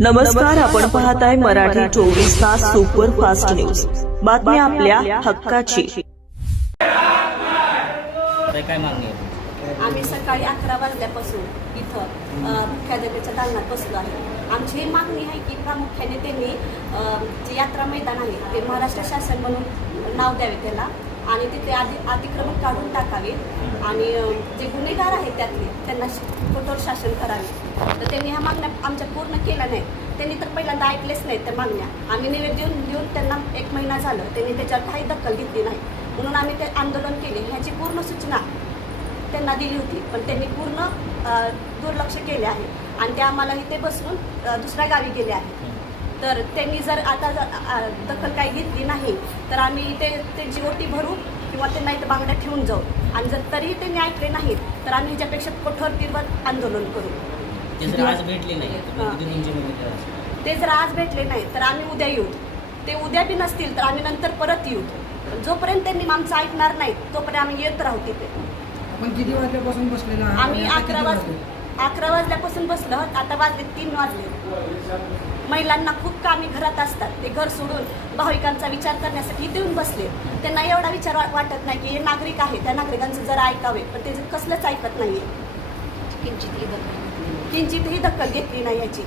नमस्कार, आपण पाहताय मराठी 24 तास सुपर फास्ट न्यूज. बातमी आपल्या हक्काची. काय मागणी आहे? आम्ही सकाळी 11 वाजल्यापासून इथं मुख्याध्यापकाच्या दालनात बसलो आहे. आमची ही मागणी आहे की प्रामुख्याने त्यांनी जे यात्रा मैदान आहे ते महाराष्ट्र शासन म्हणून नाव द्यावे त्याला आणि तिथे अतिक्रमण काढून टाकावे आणि जे गुन्हेगार आहेत त्यातले त्यांना कठोर शासन करावे. तर त्यांनी ह्या मागण्या आमच्या पूर्ण केल्या नाही. त्यांनी तर पहिल्यांदा ऐकलेच नाहीत त्या मागण्या. आम्ही निवेदन देऊन त्यांना 1 महिना झालं, त्यांनी त्याच्यावर काही दखल घेतली नाही. म्हणून आम्ही ते आंदोलन केले. ह्याची पूर्ण सूचना त्यांना दिली होती, पण त्यांनी पूर्ण दुर्लक्ष केले आहे आणि ते आम्हाला इथे बसवून दुसऱ्या गावी गेले आहेत. तर त्यांनी जर आता दखल काही घेतली नाही तर आम्ही इथे त्यांची ओटी भरू किंवा त्यांना इथं बांगड्या ठेवून जाऊ आणि जर तरीही त्यांनी ऐकले नाहीत तर आम्ही ह्याच्यापेक्षा कठोर तीव्र आंदोलन करू. ते जर आज भेटले नाही ते जर आज भेटले नाही तर आम्ही उद्या येऊ. ते उद्या बी नसतील तर आम्ही नंतर परत येऊ. जोपर्यंत त्यांनी आमचं ऐकणार नाही तोपर्यंत आम्ही येत राहू तिथे. आपण किती वाजल्यापासून बसलेलो आम्ही 11 वाजल्यापासून बसलो. आता वाजले 3 वाजले. महिलांना खूप कामी घरात असतात. ते घर सोडून भाविकांचा विचार करण्यासाठी इथे येऊन बसले. त्यांना एवढा विचार वाटत नाही की हे नागरिक आहे, त्या नागरिकांचं जरा ऐकावे, पण ते कसलंच ऐकत नाहीये. किंचितही दखल घेतली नाही याची.